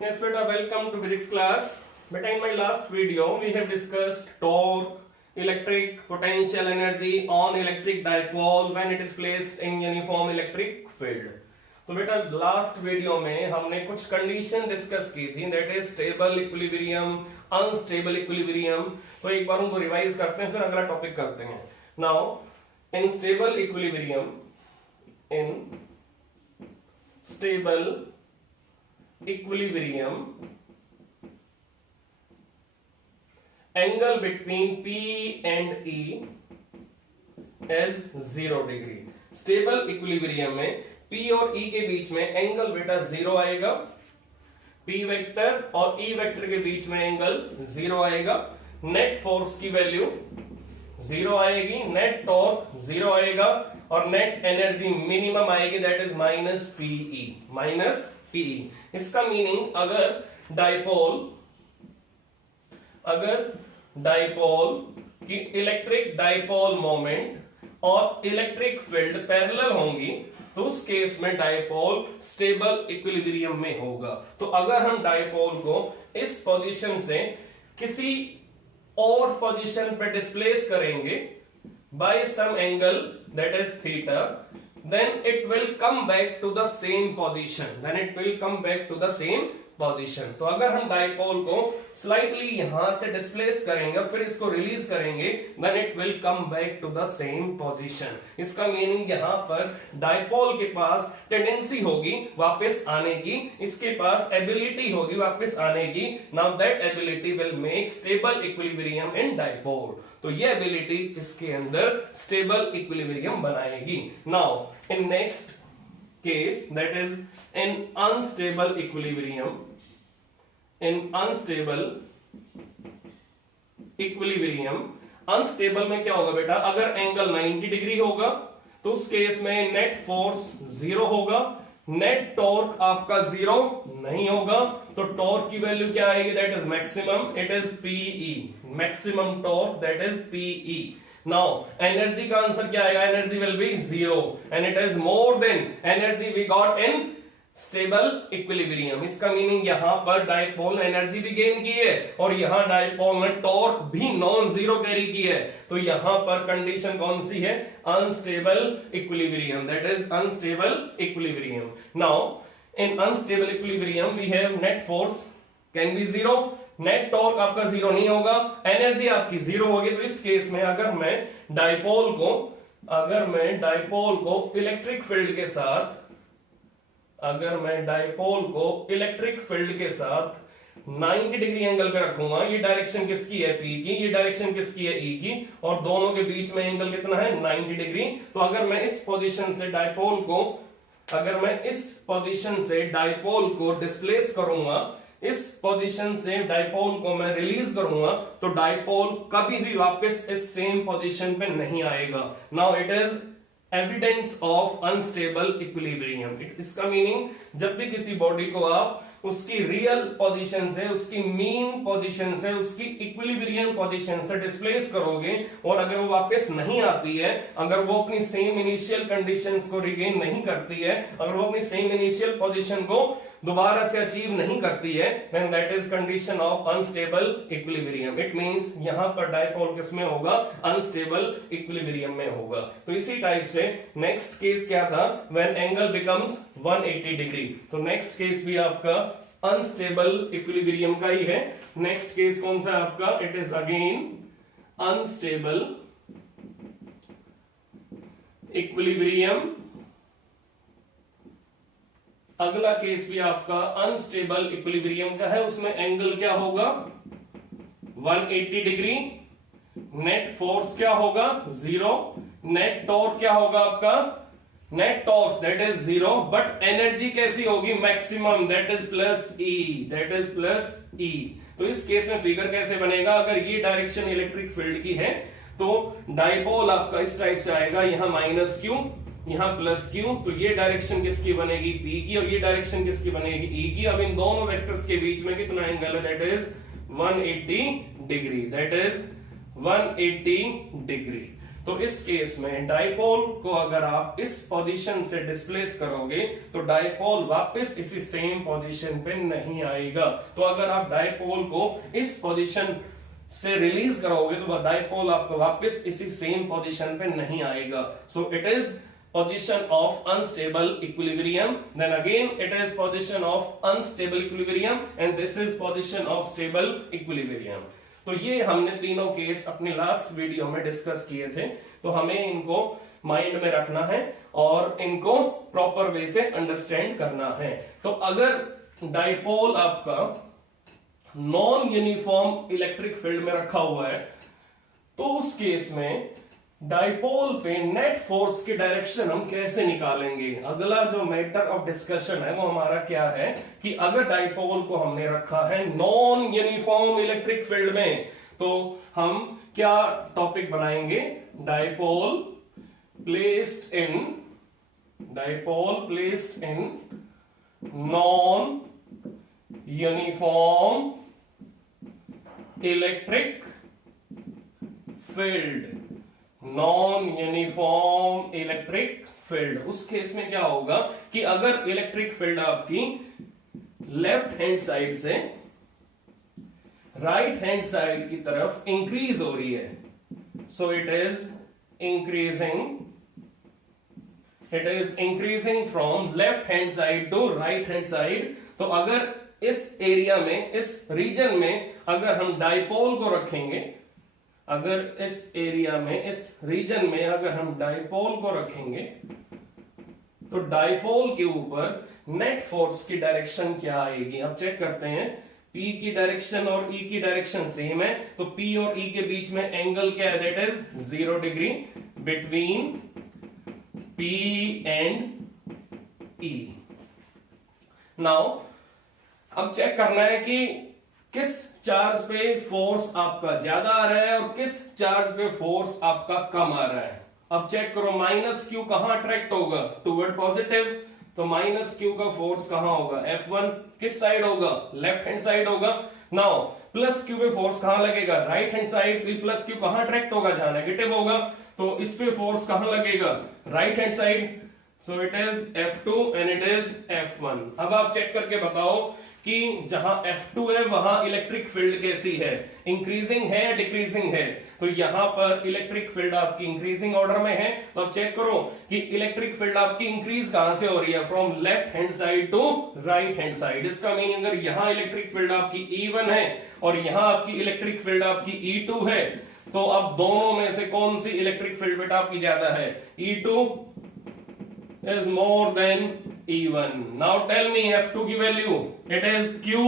Yes, beta, welcome to physics class. Beta, in my last video, we have discussed torque, electric potential energy on electric dipole when it is placed in uniform electric field. तो बेटा last video में हमने कुछ condition discuss की थी, that is stable equilibrium, unstable equilibrium. तो एक बार उनको रिवाइज करते हैं, फिर अगला टॉपिक करते हैं. Now in stable equilibrium, in stable equilibrium, angle between P and E is 0 degree. Stable equilibrium में P और E के बीच में एंगल बेटा 0 आएगा. P वेक्टर और E वेक्टर के बीच में एंगल 0 आएगा. नेट फोर्स की वैल्यू 0 आएगी, नेट टॉर्क 0 आएगा और नेट एनर्जी मिनिमम आएगी, दैट इज माइनस पीई. इसका मीनिंग अगर डाइपोल की इलेक्ट्रिक डाइपोल मोमेंट और इलेक्ट्रिक फील्ड पैरेलल होंगी तो उस केस में डाइपोल स्टेबल इक्विलिब्रियम में होगा. तो अगर हम डाइपोल को इस पोजीशन से किसी और पोजीशन पे डिस्प्लेस करेंगे by some angle that is theta, then it will come back to the same position. तो अगर हम डाइपोल को स्लाइटली यहां से डिस्प्लेस करेंगे फिर इसको रिलीज करेंगे, then it will come back to the same position. इसका मीनिंग यहां पर डाइपोल के पास टेंडेंसी होगी वापस आने की, इसके पास एबिलिटी होगी वापस आने की. Now that ability will make stable equilibrium in dipole. तो ये एबिलिटी इसके अंदर स्टेबल इक्विलिब्रियम बनाएगी. Now in next case, that is in unstable equilibrium, unstable में क्या होगा बेटा, अगर एंगल 90 डिग्री होगा तो उस केस में नेट फोर्स 0 होगा, नेट टॉर्क आपका 0 नहीं होगा. तो टॉर्क की वैल्यू क्या आएगी, that is maximum, it is PE, maximum torque that is PE. Now energy का आंसर क्या आएगा, energy will be 0 and it is more than energy we got in stable equilibrium. इसका मीनिंग यहां पर dipole ने energy भी gain की है और यहां डाइपोल ने टॉर्क भी नॉन जीरो कैरी की है. तो यहां पर कंडीशन कौन सी है, unstable equilibrium, that is unstable equilibrium. Now in unstable equilibrium we have net force can be 0, net torque आपका 0 नहीं होगा, एनर्जी आपकी 0 होगी. तो इस केस में अगर मैं डाइपोल को इलेक्ट्रिक फील्ड के साथ, अगर मैं डाइपोल को इलेक्ट्रिक फील्ड के साथ 90 डिग्री एंगल पे रखूंगा, ये डायरेक्शन किसकी है, P की, ये डायरेक्शन किसकी है, E की, और दोनों के बीच में एंगल कितना है, 90 डिग्री. तो अगर मैं इस पोजीशन से डाइपोल को डिस्प्लेस करूंगा, इस पोजीशन से डाइपोल को मैं रिलीज करूंगा तो डाइपोल कभी भी वापस इस सेम पोजीशन पे नहीं आएगा. Now it is evidence of unstable equilibrium. इसका मीनिंग जब भी किसी बॉडी को आप उसकी रियल पोजीशन से, उसकी मीन पोजीशन से, उसकी इक्विलिब्रियम पोजीशन से डिस्प्लेस करोगे और अगर वो वापस नहीं आती है, अगर वो अपनी सेम इनिशियल कंडीशंस को रिगेन नहीं करती है, अगर वो अपनी सेम इनिशियल पोजीशन को दोबारा से अचीव नहीं करती है, then that is condition of unstable equilibrium. It means यहां पर डाइपोल किसमें होगा, अनस्टेबल इक्विलिब्रियम में होगा. तो इसी टाइप से नेक्स्ट केस क्या था, when angle becomes 180 डिग्री. तो नेक्स्ट केस भी आपका अनस्टेबल इक्विलिब्रियम का ही है. नेक्स्ट केस कौन सा है आपका, it is again unstable equilibrium. अगला केस भी आपका अनस्टेबल इक्विलिब्रियम का है, उसमें एंगल क्या होगा, 180 डिग्री, नेट फोर्स क्या होगा, 0, नेट टॉर्क क्या होगा आपका, net torque that is 0, but energy कैसी होगी, मैक्सिमम, दैट इज प्लस ई. तो इस केस में फिगर कैसे बनेगा, अगर ये डायरेक्शन इलेक्ट्रिक फील्ड की है तो डाइपोल आपका इस टाइप से आएगा, यहां माइनस क्यू, यहां प्लस क्यू. तो ये डायरेक्शन किसकी बनेगी, P की, और ये डायरेक्शन किसकी बनेगी, E की. अब इन दोनों वेक्टर्स के बीच में कितना एंगल है, that is 180 degree, that is 180 degree. तो इस केस में डाइपोल को अगर आप इस पोजीशन से डिस्प्लेस करोगे तो डाइपोल वापस इसी सेम पोजीशन पे नहीं आएगा। तो अगर आप डाइपोल को इस पोजीशन से रिलीज करोगे तो वह डाइपोल आपको वापस इसी सेम पोजीशन पे नहीं आएगा। सो it is position of unstable equilibrium, then again it is position of unstable equilibrium and this is position of stable equilibrium। तो ये हमने तीनों केस अपने लास्ट वीडियो में डिस्कस किए थे, तो हमें इनको माइंड में रखना है और इनको प्रॉपर वे से अंडरस्टैंड करना है। तो अगर डाइपोल आपका नॉन यूनिफॉर्म इलेक्ट्रिक फील्ड में रखा हुआ है तो उस केस में डाइपोल पे नेट फोर्स की डायरेक्शन हम कैसे निकालेंगे। अगला जो मैटर ऑफ डिस्कशन है वो हमारा क्या है कि अगर डाइपोल को हमने रखा है नॉन यूनिफॉर्म इलेक्ट्रिक फील्ड में तो हम क्या टॉपिक बनाएंगे, dipole placed in non uniform electric field, non uniform electric field. उस केस में क्या होगा कि अगर इलेक्ट्रिक फील्ड आपकी लेफ्ट हैंड साइड से राइट हैंड साइड की तरफ इंक्रीज हो रही है, so it is increasing from left hand side to right hand side. तो अगर इस एरिया में, इस रीजन में अगर हम डाइपोल को रखेंगे, अगर इस एरिया में, इस रीजन में अगर हम डाइपोल को रखेंगे तो डाइपोल के ऊपर नेट फोर्स की डायरेक्शन क्या आएगी। अब चेक करते हैं, P की डायरेक्शन और E की डायरेक्शन सेम है तो P और E के बीच में एंगल क्या है, that is 0 degree between P and E। Now अब चेक करना है कि किस चार्ज पे फोर्स आपका ज्यादा आ रहा है और किस चार्ज पे फोर्स आपका कम आ रहा है। अब चेक करो, माइनस क्यू कहां अट्रैक्ट होगा, टुवर्ड पॉजिटिव, तो माइनस क्यू का फोर्स कहां होगा, F1 किस साइड होगा, लेफ्ट हैंड साइड होगा। नाउ प्लस क्यू पे फोर्स कहां लगेगा, right hand side. Plus Q कहां अट्रैक्ट होगा, जहां नेगेटिव होगा, तो इस पे फोर्स कहां लगेगा, right hand side. So it is F2 and it is F1। अब आप चेक करके बताओ कि जहां F2 है वहां इलेक्ट्रिक फील्ड कैसी है, इंक्रीजिंग है या डिक्रीजिंग है। तो यहां पर इलेक्ट्रिक फील्ड आपकी इंक्रीजिंग ऑर्डर में है। तो अब चेक करो कि इलेक्ट्रिक फील्ड आपकी इंक्रीज कहां से हो रही है, from left hand side to right hand side. इसका मीनिंग अगर यहां इलेक्ट्रिक फील्ड आपकी E1 है और यहां आपकी इलेक्ट्रिक फील्ड आपकी E2 है तो अब दोनों में से कौन सी इलेक्ट्रिक फील्ड बेटा आपकी ज्यादा है, E2 is more than E1। Now tell me F2 की value, it is Q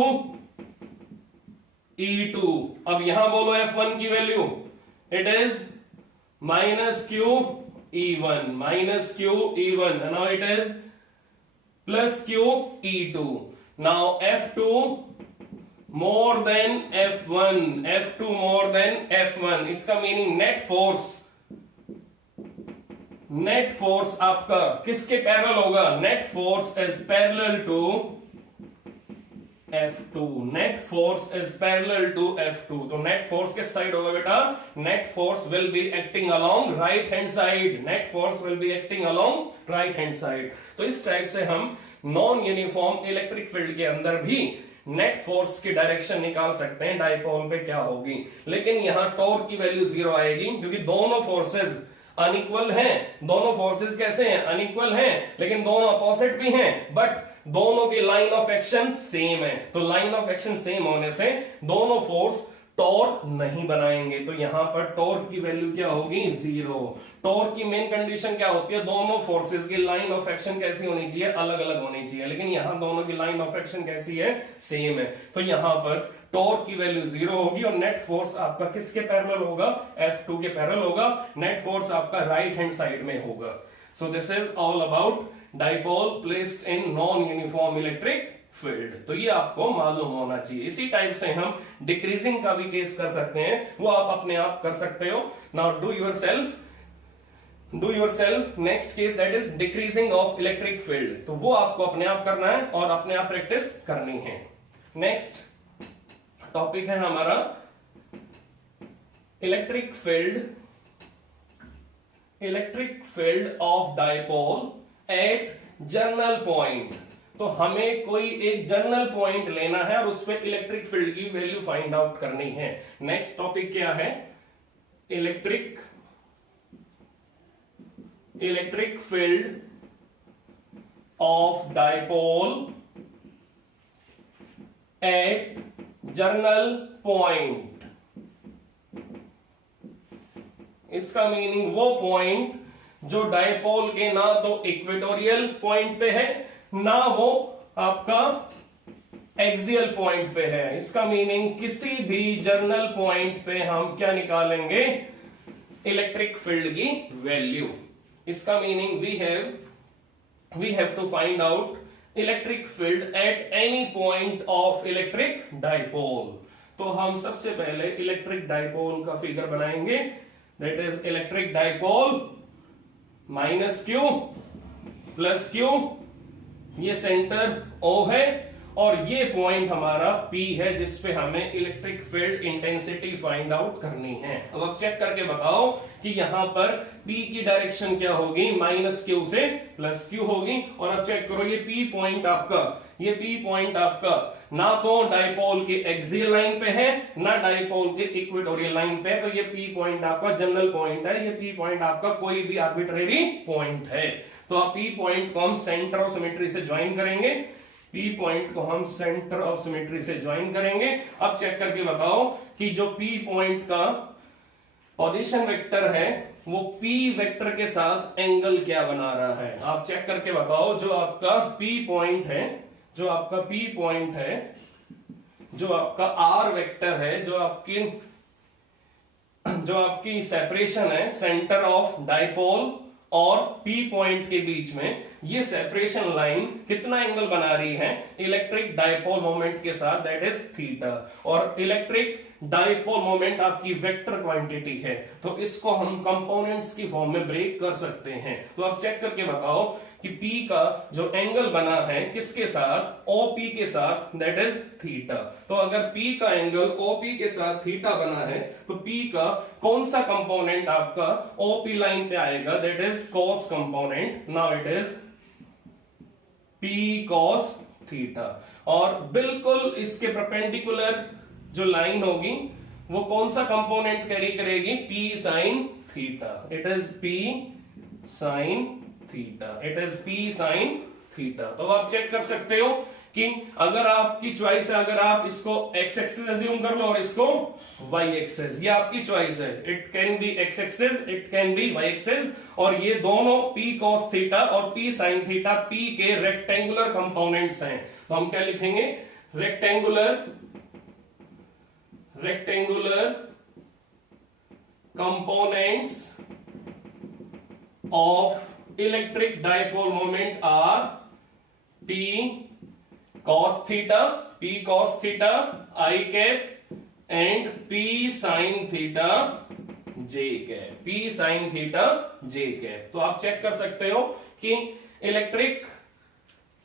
E2। अब यहां बोलो F1 की value, it is minus Q E1, minus Q E1, and now it is plus Q E2। Now F2 more than F1, F2 more than F1, इसका meaning net force आपका किसके parallel होगा, net force is parallel to F2, net force is parallel to F2। तो net force किस side होगा बेटा, net force will be acting along right hand side, net force will be acting along right hand side. तो इस type से हम non uniform electric field के अंदर भी नेट फोर्स की डायरेक्शन निकाल सकते हैं डाइपोल पे क्या होगी। लेकिन यहां टॉर्क की वैल्यू 0 आएगी क्योंकि दोनों फोर्सेस अनइक्वल हैं। दोनों फोर्सेस कैसे हैं, अनइक्वल हैं, लेकिन दोनों अपोजिट भी हैं, बट दोनों की लाइन ऑफ एक्शन सेम है। तो लाइन ऑफ एक्शन सेम होने से दोनों फोर्स टॉर्क नहीं बनाएंगे। तो यहां पर टॉर्क की वैल्यू क्या होगी, 0। टॉर्क की मेन कंडीशन क्या होती है, दोनों फोर्सेस की लाइन ऑफ एक्शन कैसी होनी चाहिए, अलग अलग होनी चाहिए, लेकिन यहां दोनों की लाइन ऑफ एक्शन कैसी है, सेम है। तो यहां पर टॉर्क की वैल्यू 0 होगी और नेट फोर्स आपका किसके पैरेलल होगा, F2 के पैरेलल होगा। नेट फोर्स आपका राइट हैंड साइड में होगा। So this is all about dipole placed in non uniform electric field. तो ये आपको मालूम होना चाहिए। इसी टाइप से हम डिक्रीजिंग का भी केस कर सकते हैं, वो आप अपने आप कर सकते हो। Now do yourself next case, that is decreasing of electric field. तो वो आपको अपने आप करना है और अपने आप प्रैक्टिस करनी है। नेक्स्ट टॉपिक है हमारा electric field electric field of dipole at general point. तो हमें कोई एक जर्नल पॉइंट लेना है और उस पर इलेक्ट्रिक फील्ड की वैल्यू फाइंड आउट करनी है। नेक्स्ट टॉपिक क्या है? Electric field of dipole at general point. इसका मीनिंग वो पॉइंट जो डाइपोल के ना तो इक्वेटोरियल पॉइंट पे है ना वो आपका एक्सियल पॉइंट पे है। इसका मीनिंग किसी भी जर्नल पॉइंट पे हम क्या निकालेंगे? इलेक्ट्रिक फील्ड की वैल्यू। इसका meaning we have to find out electric field at any point of electric dipole. तो हम सबसे पहले इलेक्ट्रिक डाइपोल का फिगर बनाएंगे, that is electric dipole minus Q plus Q, ये सेंटर O है और ये पॉइंट हमारा P है जिसपे हमें electric field intensity find out करनी है। अब आप चेक करके बताओ कि यहां पर P की डायरेक्शन क्या होगी? माइनस क्यू से प्लस क्यू होगी। और अब चेक करो ये P पॉइंट आपका ना तो डाइपोल के एक्सियल लाइन पे है ना डाइपोल के इक्वेटोरियल लाइन पे है। तो ये P पॉइंट आपका जनरल पॉइंट है, ये P पॉइंट आपका कोई भी आर्बिट्रेरी पॉइंट है। तो आप P पॉइंट को हम सेंटर ऑफ सिमेट्री से ज्वाइन करेंगे, P पॉइंट को हम सेंटर ऑफ सिमेट्री से ज्वाइन करेंगे। अब चेक करके बताओ कि जो P पॉइंट का पोजीशन वेक्टर है वो P वेक्टर के साथ एंगल क्या बना रहा है? आप चेक करके बताओ। जो आपका P पॉइंट है, जो आपका R वेक्टर है, जो आपकी सेपरेशन है सेंटर ऑफ डाइपोल और P पॉइंट के बीच में, ये सेपरेशन लाइन कितना एंगल बना रही है? इलेक्ट्रिक डाइपोल मोमेंट के साथ, दैट इज थीटा। और इलेक्ट्रिक डाइपोल मोमेंट आपकी वेक्टर क्वांटिटी है, तो इसको हम कंपोनेंट्स की फॉर्म में ब्रेक कर सकते हैं। तो आप चेक करके बताओ कि P का जो एंगल बना है किसके साथ? OP के साथ, दैट इज थीटा। तो अगर P का एंगल OP के साथ थीटा बना है तो P का कौन सा कंपोनेंट आपका OP लाइन पे आएगा? That is cos component. Now it is P cos theta. और बिल्कुल इसके परपेंडिकुलर जो लाइन होगी वो कौन सा कंपोनेंट कैरी करेगी? P sin theta. It is P sin theta. तो आप चेक कर सकते हो कि अगर आपकी चॉइस है, अगर आप इसको x एक्सिस अज्यूम कर लो और इसको y एक्सिस, ये आपकी चॉइस है। It can be x axis, it can be y axis. और ये दोनों P cos थीटा और P sin थीटा P के रेक्टेंगुलर कंपोनेंट्स हैं। तो हम क्या लिखेंगे? Rectangular components of electric dipole moment are P cos theta I cap and P sin theta j cap। तो आप चेक कर सकते हो कि इलेक्ट्रिक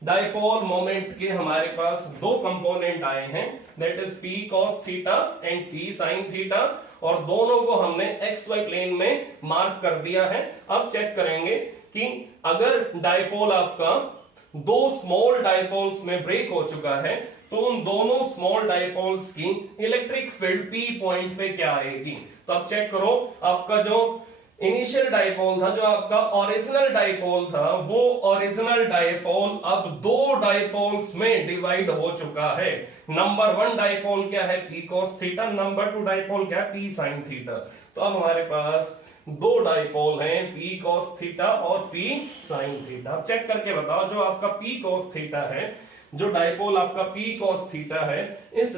डाइपोल मोमेंट के हमारे पास दो कंपोनेंट आए हैं, that is P cos theta and P sin theta, और दोनों को हमने XY प्लेन में मार्क कर दिया है। अब चेक करेंगे कि अगर डाइपोल आपका दो स्मॉल डाइपोल्स में ब्रेक हो चुका है तो उन दोनों स्मॉल डाइपोल्स की इलेक्ट्रिक फील्ड P पॉइंट पे क्या आएगी? तो अब चेक करो, आपका जो इनिशियल डाइपोल था, जो आपका ओरिजिनल डाइपोल था, वो ओरिजिनल डाइपोल अब दो डाइपोल्स में डिवाइड हो चुका है। नंबर 1 डाइपोल क्या है? P cos theta. Number 2 dipole क्या है? P sin theta. तो अब हमारे पास दो डाइपोल हैं, P cos थीटा और P sin थीटा। अब चेक करके बताओ, जो आपका P cos थीटा है, जो डाइपोल आपका P cos थीटा है, इस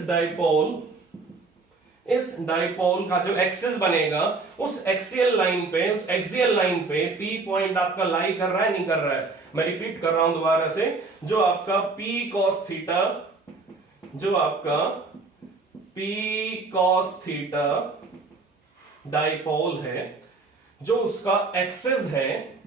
डाइपोल का जो एक्सिस बनेगा उस एक्सियल लाइन पे P पॉइंट आपका लाई कर रहा है, नहीं कर रहा है? मैं रिपीट कर रहा हूं दोबारा से। जो आपका P cos थीटा डाइपोल है, जो उसका एक्सिस है,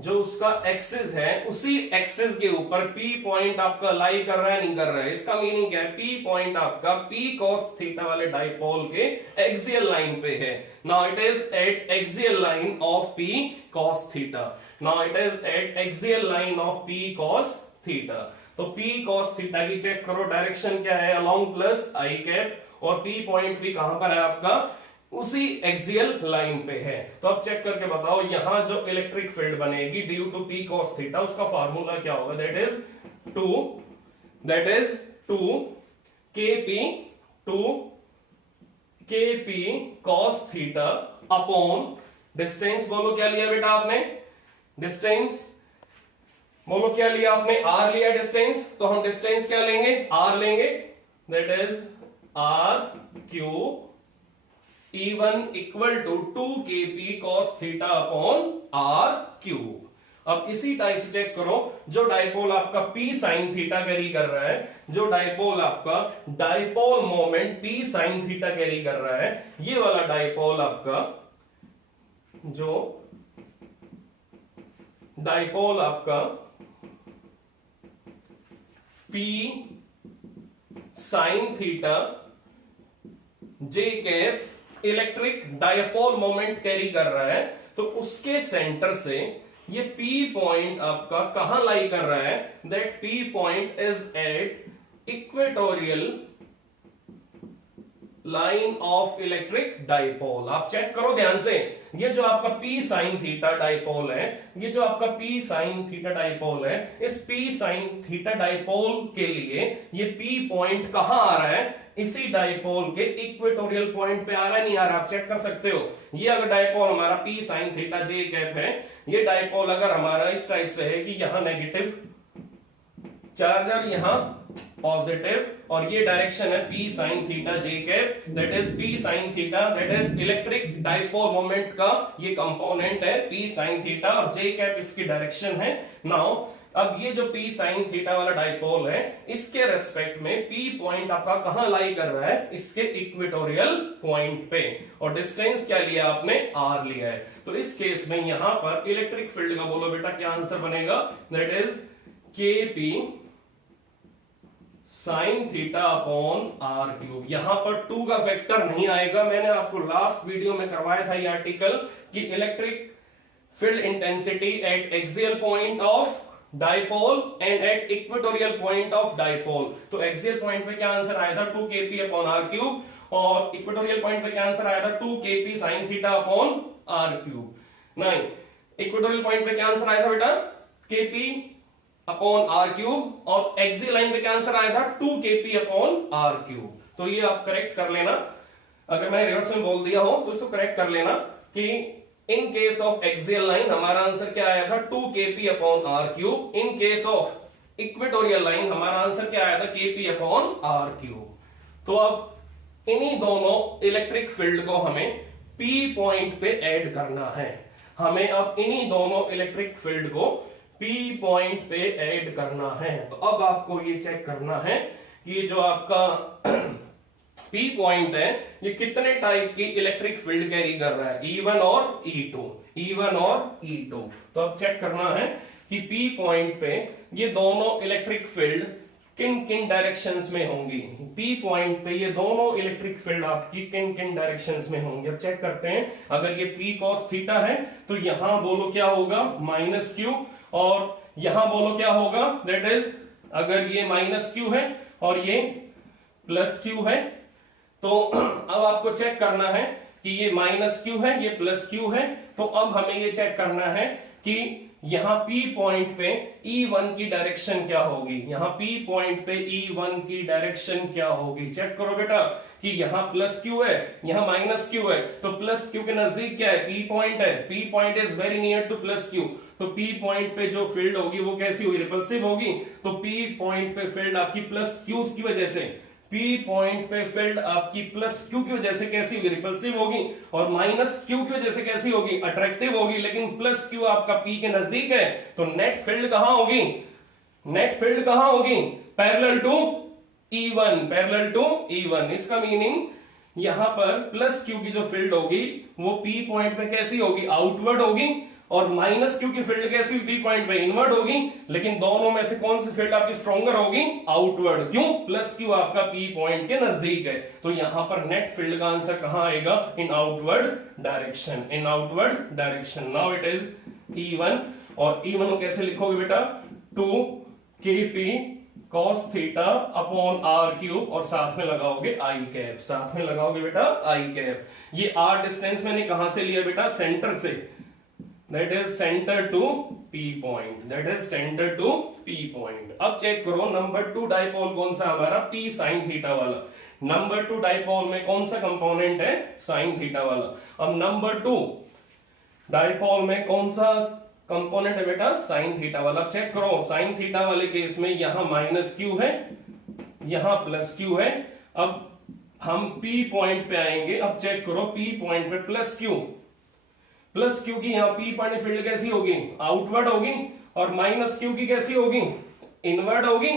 जो उसका एक्सिस है उसी एक्सिस के ऊपर P पॉइंट आपका लाई कर रहा है नहीं कर रहा है। इसका मीनिंग क्या है? P पॉइंट आपका P cos थीटा वाले डाइपोल के एक्सियल लाइन पे है। Now it is eight axial line of P cos theta. Now it is eight axial line of P cos theta. तो P cos थीटा की check करो, direction क्या है? Along plus आई cap, और P point भी कहां पर है आपका? उसी एक्सियल लाइन पे है। तो अब चेक करके बताओ, यहां जो इलेक्ट्रिक फील्ड बनेगी due to P cos theta, उसका फार्मूला क्या होगा? That is 2 cos theta upon distance. बोलो क्या लिया बेटा आपने? डिस्टेंस बोलो क्या लिया आपने? R लिया डिस्टेंस। तो हम डिस्टेंस क्या लेंगे? R लेंगे। That is R³ E1 equal to 2kp cos theta upon R³। अब इसी टाइप से चेक करो, जो डाइपोल आपका P sin थीटा कैरी कर रहा है, जो डाइपोल आपका dipole moment P sin theta carry कर रहा है, ये वाला डाइपोल आपका, जो डाइपोल आपका P sin theta J cap electric dipole moment carry कर रहा है, तो उसके सेंटर से ये P पॉइंट आपका कहां लाई कर रहा है? That P point is at equatorial line of electric dipole. आप चेक करो ध्यान से, ये जो आपका P sin थीटा डाइपोल है, ये जो आपका P sin थीटा डाइपोल है, इस P sin थीटा डाइपोल के लिए ये P पॉइंट कहां आ रहा है? इसी डाइपोल के इक्वेटोरियल पॉइंट पे आ रहा है, नहीं आ रहा? आप चेक कर सकते हो। ये अगर डाइपोल हमारा P sin theta J cap है, ये डाइपोल अगर हमारा इस टाइप से है कि यहां नेगेटिव चार्ज और यहां पॉजिटिव, और ये डायरेक्शन है P sin theta J cap, that is P sin theta, that is electric dipole moment का ये कंपोनेंट है P sin थीटा, और J कैप इसकी डायरेक्शन है। नाउ अब ये जो P sin थीटा वाला डाइपोल है, इसके रेस्पेक्ट में P पॉइंट आपका कहां लाई कर रहा है? इसके इक्वेटोरियल पॉइंट पे, और डिस्टेंस क्या लिया आपने? R लिया है। तो इस केस में यहां पर इलेक्ट्रिक फील्ड का बोलो बेटा क्या आंसर बनेगा? That is KP sin theta upon R³। यहां पर 2 का फैक्टर नहीं आएगा। मैंने आपको लास्ट वीडियो में करवाया था ये आर्टिकल कि electric field intensity at axial point of dipole and at equatorial point of dipole. तो एक्सियल पॉइंट पे क्या आंसर आया था? 2kp अपॉन R³, और इक्वेटोरियल पॉइंट पे क्या आंसर आया था? 2kp sin theta upon R³। नहीं, इक्वेटोरियल पॉइंट पे क्या आंसर आया था बेटा? kp अपॉन R³, और एक्सियल लाइन पे क्या आंसर आया था? 2kp upon R³। तो ये आप करेक्ट कर लेना, अगर मैं रिवर्स में बोल दिया हो तो इसको करेक्ट कर लेना कि in case of axial line हमारा आंसर क्या आया था? 2kp upon R³। In case of equatorial line हमारा आंसर क्या आया था? kp upon R³। तो अब इन्हीं दोनों इलेक्ट्रिक फील्ड को हमें P पॉइंट पे ऐड करना है। हमें अब इन्हीं दोनों इलेक्ट्रिक फील्ड को P पॉइंट पे ऐड करना है। तो अब आपको ये चेक करना है कि ये जो आपका P पॉइंट है, ये कितने टाइप की इलेक्ट्रिक फील्ड कैरी कर रहा है? E1 और E2, E1 और E2। तो अब चेक करना है कि P पॉइंट पे ये दोनों इलेक्ट्रिक फील्ड किन किन डायरेक्शंस में होंगी। P पॉइंट पे ये दोनों इलेक्ट्रिक फील्ड आपकी किन किन डायरेक्शंस में होंगी। अब चेक करते हैं, अगर ये P cos थीटा है तो यहां बोलो क्या होगा? -q, और यहां बोलो क्या होगा? दैट इज, अगर ये -q है और ये +q है, तो अब आपको चेक करना है कि ये -q है, ये +q है। तो अब हमें ये चेक करना है कि यहां P पॉइंट पे E1 की डायरेक्शन क्या होगी। यहां P पॉइंट पे E1 की डायरेक्शन क्या होगी? चेक करो बेटा कि यहां +q है, यहां -q है, तो +q के नजदीक क्या है? P पॉइंट है। P point is very near to +q, तो P पॉइंट पे जो फील्ड होगी वो कैसी होगी? रिपल्सिव होगी। तो P पॉइंट पे फील्ड आपकी +q की वजह से, P पॉइंट पे फील्ड आपकी +q की वजह से कैसी होगी? रिपल्सिव होगी। और -q की वजह से कैसी होगी? अट्रैक्टिव होगी। लेकिन +q आपका P के नजदीक है, तो नेट फील्ड कहां होगी? नेट फील्ड कहां होगी? Parallel to E1, parallel to E1। इसका मीनिंग यहां पर +q की जो फील्ड होगी वो P पॉइंट पे कैसी होगी? आउटवर्ड होगी। और माइनस क्यू की फील्ड कैसी पी पॉइंट पे इनवर्ड होगी, लेकिन दोनों में से कौन सी फील्ड आपकी स्ट्रॉन्गर होगी, आउटवर्ड। क्यों, प्लस क्यू आपका पी पॉइंट के नजदीक है, तो यहां पर नेट फील्ड का आंसर कहां आएगा, in outward direction, in outward direction. Now it is E1, और E1 को कैसे लिखोगे बेटा, 2kp cos theta upon are cube, और साथ में लगाओगे आई कैप, साथ में लगाओगे बेटा आई कैप। ये आर डिस्टेंस मैंने कहां से लिया बेटा, सेंटर से, that is centre to P point, that is centre to P point. अब चेक करो नंबर 2 डाइपोल कौन सा हमारा, पी साइन थीटा वाला। नंबर 2 डाइपोल में कौन सा कंपोनेंट है, साइन थीटा वाला। अब नंबर 2 डाइपोल में कौन सा कंपोनेंट है बेटा, साइन थीटा वाला। चेक करो साइन थीटा वाले केस में यहां माइनस क्यू है, यहां प्लस क्यू है। अब हम पी पॉइंट पे आएंगे, अब चेक करो पी पॉइंट पे प्लस क्यू, प्लस क्यू की यहां पी पॉइंट फील्ड कैसी होगी, आउटवर्ड होगी, और माइनस क्यू की कैसी होगी, इनवर्ड होगी,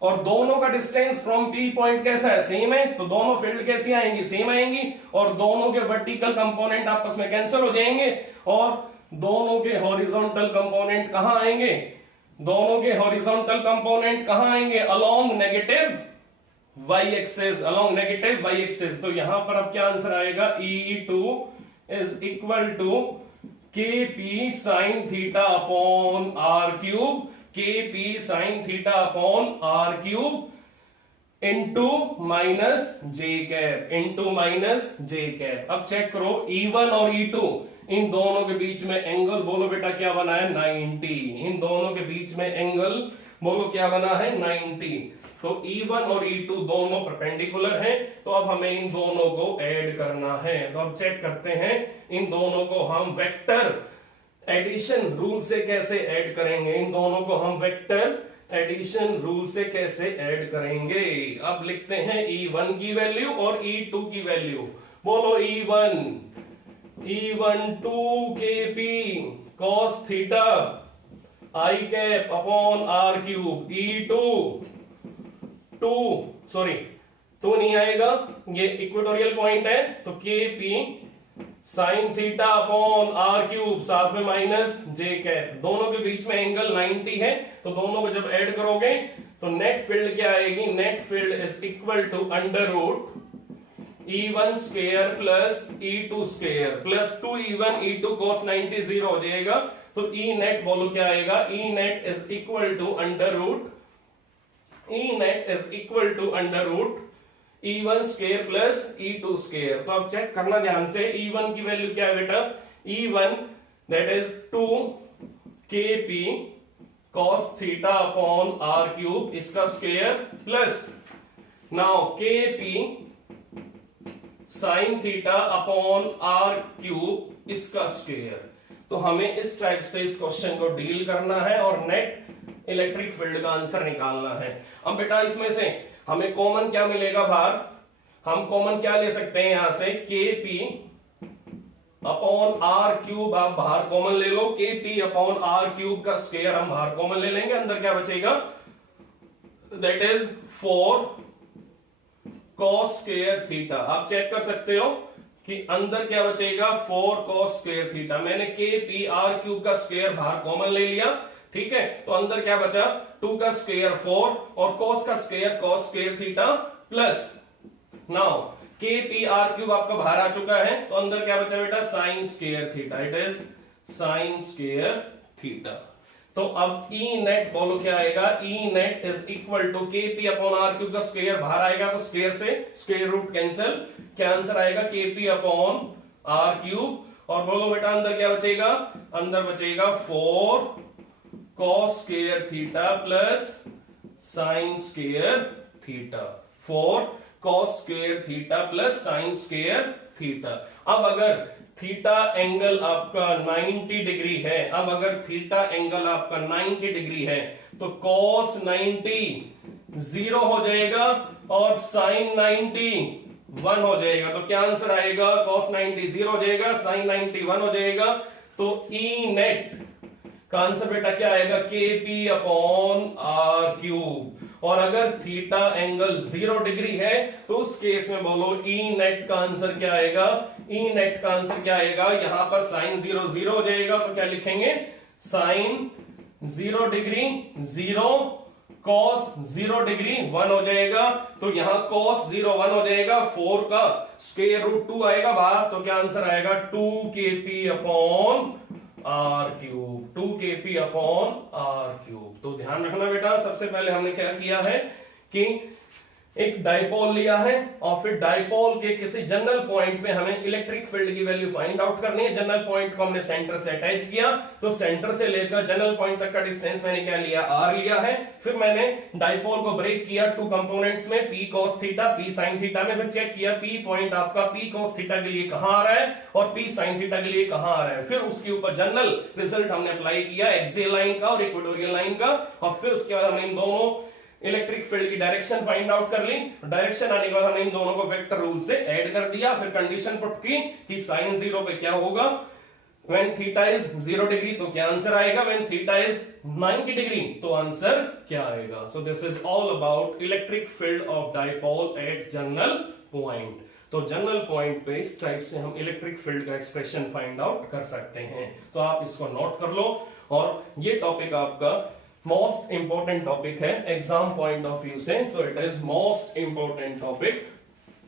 और दोनों का डिस्टेंस फ्रॉम पी पॉइंट कैसा है, सेम है, तो दोनों फील्ड कैसी आएंगी, सेम आएंगी, और दोनों के वर्टिकल कंपोनेंट आपस में कैंसिल हो जाएंगे, और दोनों के हॉरिजॉन्टल कंपोनेंट कहां आएंगे, दोनों के हॉरिजॉन्टल कंपोनेंट कहां आएंगे, along negative Y axis, along negative Y axis. तो यहां पर अब क्या आंसर आएगा, E2 is equal to kp sine theta upon are cube, kp sine theta upon are cube into minus J cap, into minus J cap. अब check करो E1 और E2, इन दोनों के बीच में एंगल बोलो बेटा क्या बना है, 90। इन दोनों के बीच में एंगल बोलो क्या बना है, 90। तो E1 और E2 दोनों परपेंडिकुलर हैं, तो अब हमें इन दोनों को ऐड करना है। तो अब चेक करते हैं इन दोनों को हम वेक्टर एडिशन रूल से कैसे ऐड करेंगे, इन दोनों को हम वेक्टर एडिशन रूल से कैसे ऐड करेंगे। अब लिखते हैं E1 की वैल्यू और E2 की वैल्यू, बोलो E1 2kp cos theta I cap upon are cube, E2 2 नहीं आएगा, ये इक्वेटोरियल पॉइंट है, तो kp sine theta upon are cube, साथ में माइनस जे कैप। दोनों के बीच में एंगल 90 है, तो दोनों को जब ऐड करोगे तो नेट फील्ड क्या आएगी, net field is equal to under root E1 square plus E2 square plus 2E1 E2 cos 90 0 हो जाएगा। तो E नेट बोलो क्या आएगा, E net is equal to under root, E net is equal to under root E1 square plus E2 square. तो अब check करना ध्यान से, E1 की वैल्यू क्या है बेटा, E1 that is 2kp cos theta upon are cube, इसका square plus now kp sine theta upon are cube, इसका स्क्वायर। तो हमें इस टाइप से इस क्वेश्चन को डील करना है और नेट इलेक्ट्रिक फील्ड का आंसर निकालना है। अब बेटा इसमें से हमें कॉमन क्या मिलेगा बाहर, हम कॉमन क्या ले सकते हैं यहां से, kp अपॉन आर क्यूब, आप बाहर कॉमन ले लो, kp अपॉन आर क्यूब का स्क्वायर हम बाहर कॉमन ले लेंगे, अंदर क्या बचेगा, that is 4 cos square theta. आप चेक कर सकते हो कि अंदर क्या बचेगा, 4 cos स्क्वायर थीटा। मैंने kp आर क्यूब का स्क्वायर बाहर कॉमन ले लिया, ठीक है, तो अंदर क्या बचा, 2 का स्क्वायर 4 और cos का square cos square theta plus now kp R cube आपका बाहर आ चुका है, तो अंदर क्या बचा बेटा, sine square theta, it is sine square theta. तो अब E नेट बोलो क्या आएगा, E net is equal to kp upon are cube का स्क्वायर बाहर आएगा, तो स्क्वायर से स्क्वायर रूट कैंसिल, क्या आंसर आएगा, kp अपॉन आर क्यूब, और बोलो बेटा अंदर क्या बचेगा, अंदर बचेगा 4 cos square theta plus sign square theta, 4 cos square theta plus sign square theta. अब अगर थीटा एंगल आपका 90 डिग्री है, अब अगर थीटा एंगल आपका 90 डिग्री है, तो cos 90 0 हो जाएगा और sin 90 1 हो जाएगा। तो क्या आंसर आएगा, cos 90 0 हो जाएगा, sin 90 1 हो जाएगा। तो E नेट का आंसर बेटा क्या आएगा, kp अपॉन आर क्यूब। और अगर थीटा एंगल 0 डिग्री है तो उस केस में बोलो ई नेट का आंसर क्या आएगा, ई नेट का आंसर क्या आएगा, यहां पर साइन 0 0 हो जाएगा तो क्या लिखेंगे, साइन 0 डिग्री 0 कॉस 0 डिग्री 1 हो जाएगा, तो यहां कॉस 0 1 हो जाएगा, 4 का स्क्वायर रूट 2 आएगा बाहर, तो क्या आंसर आएगा 2kp upon are cube, 2kp upon are cube. तो ध्यान रखना बेटा, सबसे पहले हमने क्या किया है कि एक डाइपोल लिया है और फिर डाइपोल के किसी जनरल पॉइंट पे हमें इलेक्ट्रिक फील्ड की वैल्यू फाइंड आउट करनी है। जनरल पॉइंट को हमने सेंटर से अटैच किया, तो सेंटर से लेकर जनरल पॉइंट तक का डिस्टेंस मैंने क्या लिया, आर लिया है। फिर मैंने डाइपोल को ब्रेक किया टू कंपोनेंट्स में, P cos theta P sine theta में, फिर चेक किया पी पॉइंट आपका पी कॉस थीटा के लिए कहां आ रहा है और पी साइन थीटा के लिए कहां आ रहा है। फिर उसके ऊपर जनरल रिजल्ट हमने अप्लाई किया एक्सियल लाइन का और इक्वेटोरियल लाइन का, और फिर उसके बाद हमने इन दोनों इलेक्ट्रिक फील्ड की डायरेक्शन फाइंड आउट कर ली। डायरेक्शन आने के बाद हमने इन दोनों को वेक्टर रूल से ऐड कर दिया, फिर कंडीशन पुट की कि साइन 0 पे क्या होगा, व्हेन थीटा इज 0 डिग्री तो क्या आंसर आएगा, व्हेन थीटा इज 90 डिग्री तो आंसर क्या आएगा। So this is all about electric field of dipole at general point. तो जनरल पॉइंट पे इस टाइप से हम इलेक्ट्रिक फील्ड का एक्सप्रेशन फाइंड आउट कर सकते हैं। तो आप इसको नोट कर लो, और ये टॉपिक आपका मोस्ट इंपॉर्टेंट टॉपिक है एग्जाम पॉइंट ऑफ व्यू से। सो it is most important topic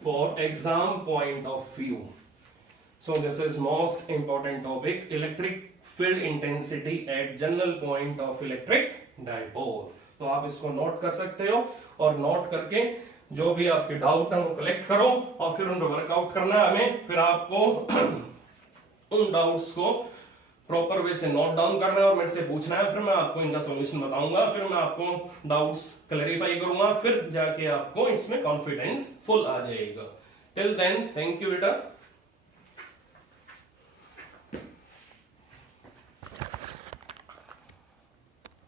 for exam point of view. So this is most important topic, electric field intensity at general point of electric dipole. तो आप इसको note कर सकते हो, और note करके जो भी आपके डाउट है वो कलेक्ट करो और फिर उनको वर्कआउट करना है हमें। फिर आपको उन डाउट्स को प्रॉपर वे से नोट डाउन करना है और मेरे से पूछना है, फिर मैं आपको इनका सॉल्यूशन बताऊंगा, फिर मैं आपको डाउट्स क्लैरिफाई करूंगा, फिर जाके आपको इसमें कॉन्फिडेंस फुल आ जाएगा। टिल देन थैंक यू बेटा।